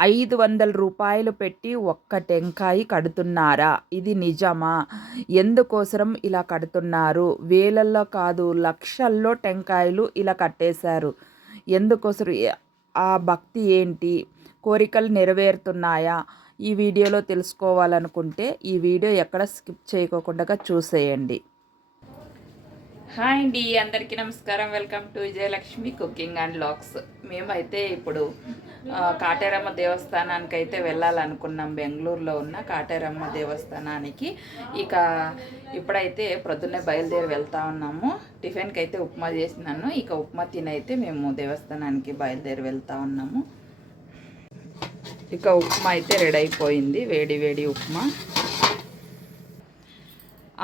ఐదు వందల రూపాయలు పెట్టి ఒక్క టెంకాయ కడుతున్నారా? ఇది నిజమా? ఎందుకోసరం ఇలా కడుతున్నారు? వేలల్లో కాదు లక్షల్లో టెంకాయలు ఇలా కట్టేశారు. ఎందుకోసరం? ఆ భక్తి ఏంటి? కోరికలు నెరవేరుతున్నాయా? ఈ వీడియోలో తెలుసుకోవాలనుకుంటే ఈ వీడియో ఎక్కడ స్కిప్ చేయకోకుండా చూసేయండి. హాయ్ అండి అందరికీ నమస్కారం. Welcome to Vijayalakshmi cooking and lacks. మేమైతే ఇప్పుడు కాటేరమ్మ దేవస్థానానికి అయితే వెళ్ళాలనుకున్నాం. బెంగళూరులో ఉన్న కాటేరమ్మ దేవస్థానానికి. ఇక ఇప్పుడైతే ప్రొద్దున్నే బయలుదేరి వెళ్తా ఉన్నాము. టిఫిన్కి అయితే ఉప్మా చేసినాను. ఇక ఉప్మా తినైతే మేము దేవస్థానానికి బయలుదేరి వెళ్తా ఉన్నాము. ఇక ఉప్మా అయితే రెడీ అయిపోయింది వేడి వేడి ఉప్మా.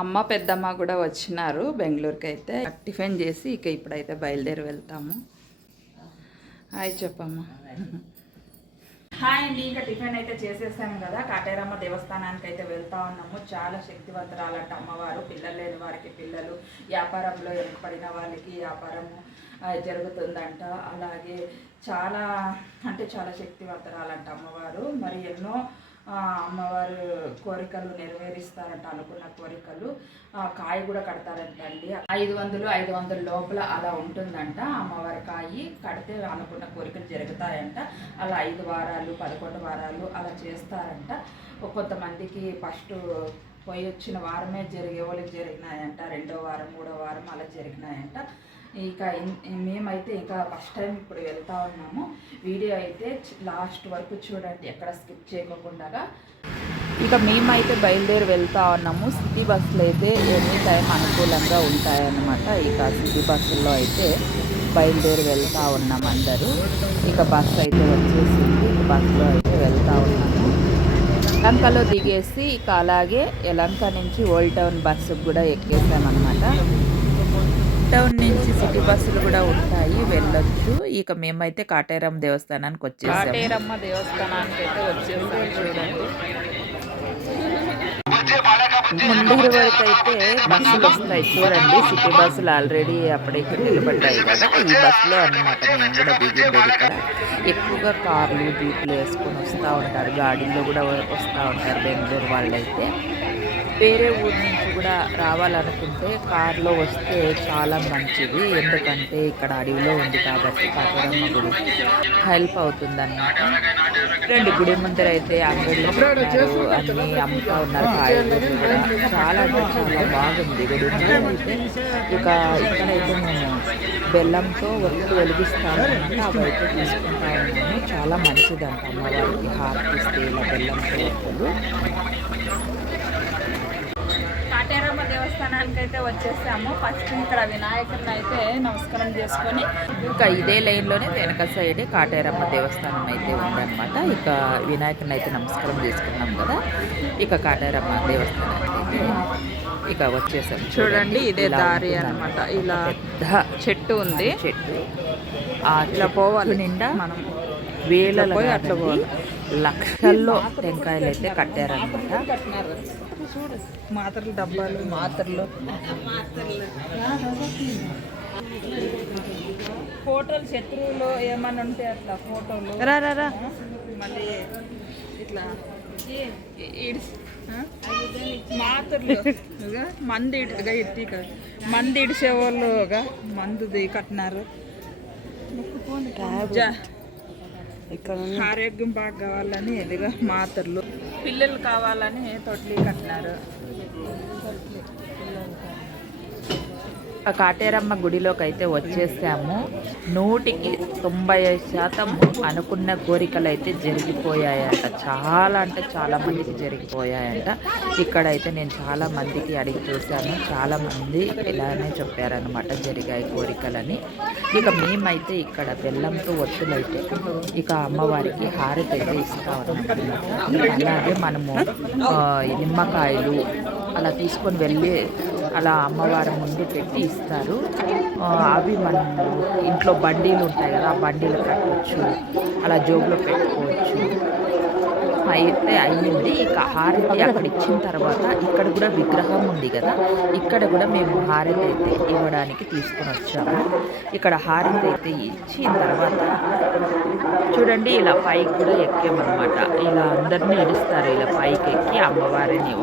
అమ్మ పెద్దమ్మ కూడా వచ్చినారు బెంగళూరుకి అయితే టిఫిన్ చేసి ఇక ఇప్పుడైతే బయలుదేరి వెళ్తాము. హాయ్ చెప్పమ్మా. హాయ్ అండి ఇంకా టిఫిన్ అయితే చేసేసాను కదా. కాటేరమ్మ దేవస్థానానికి అయితే వెళ్తా ఉన్నాము. చాలా శక్తివంతరాలంట అమ్మవారు. పిల్లలు లేని వారికి పిల్లలు. వ్యాపారంలో వెనుకబడిన వాళ్ళకి వ్యాపారము జరుగుతుందంట. అలాగే చాలా అంటే చాలా శక్తివంతురాలంట అమ్మవారు. మరి ఎన్నో అమ్మవారు కోరికలు నెరవేరుస్తారంట అనుకున్న కోరికలు కాయ కూడా కడతారంట అండి ఐదు వందలు ఐదు వందల లోపల అలా ఉంటుందంట అమ్మవారి కాయి కడితే అనుకున్న కోరికలు జరుగుతాయంట. అలా ఐదు వారాలు పదకొండు వారాలు అలా చేస్తారంట. కొంతమందికి ఫస్ట్ పోయి వచ్చిన వారమే జరిగే వాళ్ళకి జరిగినాయంట రెండో వారం మూడో వారం అలా జరిగినాయంట. ఇక మేమైతే ఇంకా ఫస్ట్ టైం ఇప్పుడు వెళ్తా ఉన్నాము. వీడియో అయితే లాస్ట్ వరకు చూడండి ఎక్కడ స్కిప్ చేయకుండా ఇక మేమైతే బయలుదేరి వెళ్తా ఉన్నాము. సిటీ బస్సులు అయితే ఎనీ టైం అనుకూలంగా ఉంటాయన్నమాట. ఇక సిటీ బస్సుల్లో అయితే బయలుదేరి వెళ్తా ఉన్నాం అందరూ. ఇక బస్సు అయితే వచ్చేసింది. బస్సులో అయితే వెళ్తా ఉన్నాము. ఎలంకలో దిగేసి ఇక అలాగే యలంక నుంచి ఓల్డ్ టౌన్ బస్సుకు కూడా ఎక్కేసామన్నమాట. టౌన్ నుంచి సిటీ బస్సులు కూడా ఉంటాయి వెళ్ళొచ్చు. ఇక మేమైతే కాటేరమ్మ దేవస్థానానికి వచ్చేసాము. కాటేరమ్మ దేవస్థానానికి అయితే వచ్చేసాము చూడండి. వరకు అయితే బస్సులు వస్తాయి చూడండి. సిటీ బస్సులు ఆల్రెడీ అప్పుడే నిలబడ్డాయి కదా. ఈ బస్సులో అన్నమాట మేము కూడా దిగిండేది ఇక్కడ. ఎక్కువగా కార్లు జీపులు వేసుకొని వస్తూ ఉంటారు. గాడీల్లో కూడా వస్తూ ఉంటారు బెంగళూరు వాళ్ళైతే. వేరే ఊరు నుంచి కూడా రావాలనుకుంటే కార్లో వస్తే చాలా మంచిది. ఎందుకంటే ఇక్కడ అడవిలో ఉంది కాబట్టి కాకరమ్మ గుడి హెల్ప్ అవుతుంది అన్నమాట రెండు గుడి ముందర అయితే అంగడిలో అన్ని అమ్ముతా ఉన్నారు. కాయలు కూడా చాలా అంటే చాలా బాగుంది. గుడి అయితే ఇక ఇక్కడైతే మేము బెల్లంతో ఒట్టు వెలిగిస్తాము అవి అయితే తీసుకుంటా ఉన్నాము. చాలా మంచిదంట అమ్మవారికి హారతి ఇస్తే ఇలా బెల్లంతో దేవస్థానానికి అయితే వచ్చేసాము. ఫస్ట్ ఇక్కడ వినాయకుడిని అయితే నమస్కారం చేసుకొని ఇంకా ఇదే లైన్లోనే వెనక సైడ్ కాటేరమ్మ దేవస్థానం అయితే ఉందన్నమాట. ఇక వినాయకుడిని అయితే నమస్కారం చేసుకున్నాం కదా. ఇక కాటేరమ్మ దేవస్థానానికి అయితే ఇక వచ్చేసాం. చూడండి ఇదే దారి. అన్నమాట. ఇలా పెద్ద చెట్టు ఉంది. చెట్టు. ఇలా పోవాలి. నిండా మనం వేల ఇట్లా పోయి అట్లా పోవాలి. లక్షల్లో టెంకాయలు అయితే కట్టారనమాట మాత్రలు డబ్బాలు. మాత్రలు. ఫోటోలు శత్రువులు ఏమన్నా ఉంటే అట్లా ఫోటోలు. రా రా రా. మళ్ళీ ఇట్లా? మాత్రలు. మంది ఇటుగా ఇట్టి మంది ఇడిసే వాళ్ళు మందుది కట్టినారు. ఆరోగ్యం బాగా కావాలని ఎదిగా మాత్రలు. పిల్లలు కావాలని తొట్లీ కట్టినారు. కాటేరమ్మ గుడిలోకి అయితే వచ్చేసాము. నూటికి తొంభై ఐదు శాతం అనుకున్న కోరికలు అయితే జరిగిపోయాయంట. చాలా అంటే చాలా మందికి జరిగిపోయాయంట. ఇక్కడైతే నేను చాలా మందికి అడిగి చూశాను. చాలా మంది ఇలానే చెప్పారనమాట జరిగాయి కోరికలని. ఇక మేమైతే ఇక్కడ బెల్లంతో ఒత్తులైతే ఇక అమ్మవారికి హారతి అయితే ఇస్తా అలాగే మనము నిమ్మకాయలు అలా తీసుకొని వెళ్ళి అలా అమ్మవారి ముందు పెట్టి ఇస్తారు. అవి మనం ఇంట్లో బండీలు ఉంటాయి కదా ఆ బండీలు కట్టవచ్చు అలా జోబులో పెట్టుకోవచ్చు. అయితే అయ్యింది. ఇక హారతి అక్కడ ఇచ్చిన తర్వాత ఇక్కడ కూడా విగ్రహం ఉంది కదా ఇక్కడ కూడా మేము హారతి అయితే ఇవ్వడానికి తీసుకొని వచ్చాము. ఇక్కడ హారతి అయితే ఇచ్చిన తర్వాత చూడండి ఇలా పైకి కూడా ఎక్కామన్నమాట. ఇలా అందరినీ ఇడుస్తారు ఇలా పైకి ఎక్కి అమ్మవారిని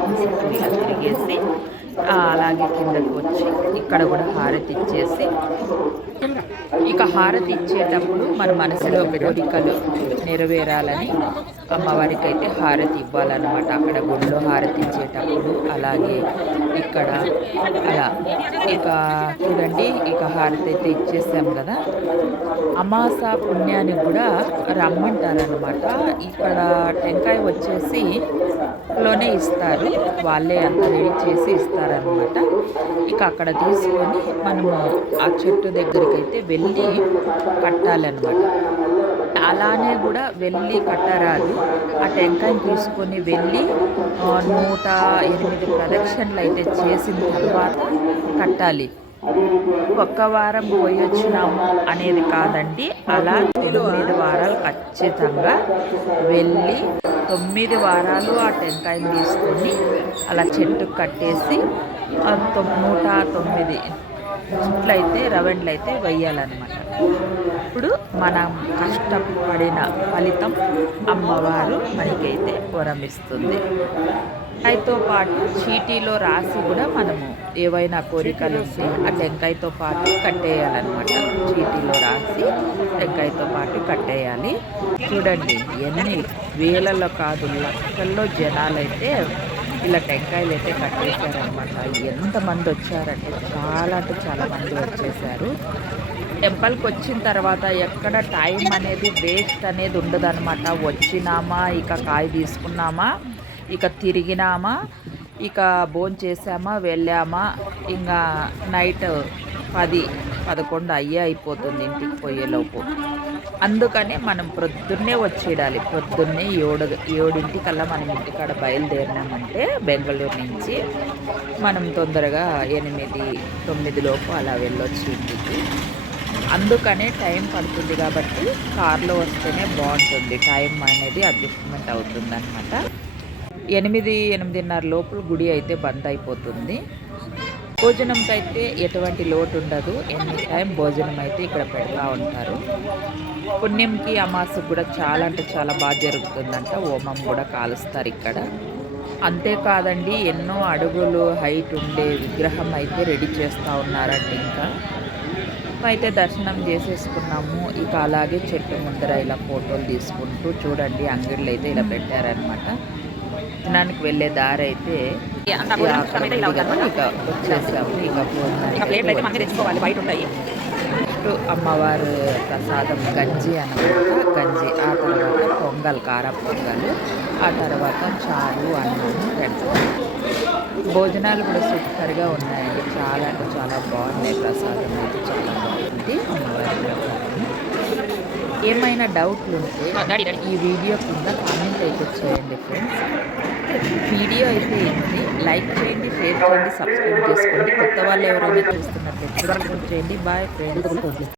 ఇలా తిరిగేసి అలాగే కిందకు వచ్చి ఇక్కడ కూడా హారతి ఇచ్చేసి ఇక హారతి ఇచ్చేటప్పుడు మన మనసులో కోరికలు నెరవేరాలని అమ్మవారికి అయితే హారతి ఇవ్వాలన్నమాట. అక్కడ గుడిలో హారతి ఇచ్చేటప్పుడు అలాగే ఇక్కడ అలా ఇక చూడండి ఇక హారతి అయితే ఇచ్చేసాం కదా. అమాస పుణ్యానికి కూడా రమ్మంటారనమాట ఇక్కడ టెంకాయ వచ్చేసి లోనే ఇస్తారు. వాళ్ళే అంత రెడీ చేసి ఇస్తారనమాట ఇక అక్కడ తీసుకొని మనము ఆ చెట్టు దగ్గరికి అయితే వెళ్ళి కట్టాలన్నమాట. అలానే కూడా వెళ్ళి కట్టరాదు. ఆ టెంకాయని తీసుకొని వెళ్ళి నూట ఎనిమిది ప్రదక్షిణలు అయితే చేసిన తర్వాత కట్టాలి. ఒక్క వారం పోయొచ్చినాము అనేది కాదండి. అలా తొమ్మిది వారాలు ఖచ్చితంగా వెళ్ళి తొమ్మిది వారాలు ఆ టెంకాయని తీసుకొని అలా చెట్టుకు కట్టేసి నూట తొమ్మిది చుట్లయితే రవెండ్లు అయితే వెయ్యాలన్నమాట. ఇప్పుడు మనం కష్టపడిన ఫలితం అమ్మవారు మనకైతే వరమిస్తుంది. టెంకాయతో పాటు చీటీలో రాసి కూడా మనము ఏవైనా కోరికలు ఉంటే ఆ టెంకాయతో పాటు కట్టేయాలన్నమాట. చీటీలో రాసి టెంకాయతో పాటు కట్టేయాలి. చూడండి ఎన్ని వేలలో కాదు లక్షల్లో జనాలైతే ఇలా టెంకాయలు అయితే కట్టేశారనమాట ఎంతమంది వచ్చారంటే చాలా అంటే చాలా మంది వచ్చేసారు టెంపుల్కి వచ్చిన తర్వాత ఎక్కడ టైం అనేది వేస్ట్ అనేది ఉండదన్నమాట. వచ్చినామా ఇక కాయ తీసుకున్నామా? ఇక తిరిగినామా ఇక భోజనం చేసామా వెళ్ళామా ఇంకా నైట్ పది పదకొండు అయ్యే అయిపోతుంది ఇంటికి పోయేలోపు అందుకనే మనం ప్రొద్దున్నే వచ్చేయాలి. ప్రొద్దున్నే ఏడు ఏడింటికల్లా మనం ఇంటికాడ బయలుదేరినామంటే బెంగళూరు నుంచి మనం తొందరగా ఎనిమిది తొమ్మిది లోపు అలా వెళ్ళొచ్చు ఇంటికి. అందుకనే టైం పడుతుంది కాబట్టి కార్లో వస్తేనే బాగుంటుంది. టైం అనేది అడ్జస్ట్మెంట్ అవుతుంది అనమాట ఎనిమిది ఎనిమిదిన్నర లోపల గుడి అయితే బంద్ అయిపోతుంది. భోజనంకి అయితే ఎటువంటి లోటు ఉండదు. ఎనీ టైం భోజనం అయితే ఇక్కడ పెడతా ఉంటారు. పుణ్యంకి అమాసకు కూడా చాలా అంటే చాలా బాగా జరుగుతుందంట. హోమం కూడా కాలుస్తారు ఇక్కడ. అంతేకాదండి ఎన్నో అడుగులు హైట్ ఉండే విగ్రహం అయితే రెడీ చేస్తూ ఉన్నారండి ఇంకా. అయితే దర్శనం చేసేసుకున్నాము. ఇక అలాగే చెట్టు ముందర ఇలా ఫోటోలు తీసుకుంటూ చూడండి. అంగడిలో అయితే ఇలా పెట్టారనమాట దర్శనానికి వెళ్ళే దారి అయితే ఇక వచ్చేసాము. బయట ఉంటాయి. నెక్స్ట్ అమ్మవారు ప్రసాదం గంజి అన్నమాట. గంజి ఆ తర్వాత పొంగల్ కార పొంగల్. ఆ తర్వాత చారు అన్నము పెడతారు భోజనాలు కూడా సూపర్గా ఉన్నాయండి. చాలా అంటే చాలా బాగున్నాయి. ప్రసాదం అయితే చాలా బాగుంది. అమ్మవారి ఏమైనా డౌట్లు ఉంటే ఈ వీడియో కింద కామెంట్ అయితే చేయండి ఫ్రెండ్స్. వీడియో అయితే ఏంటి? లైక్ చేయండి షేర్ చేయండి సబ్స్క్రైబ్ చేసుకోండి. కొత్త వాళ్ళు ఎవరైనా చూస్తున్నట్లయితే సబ్స్క్రైబ్ చేయండి. Bye friends.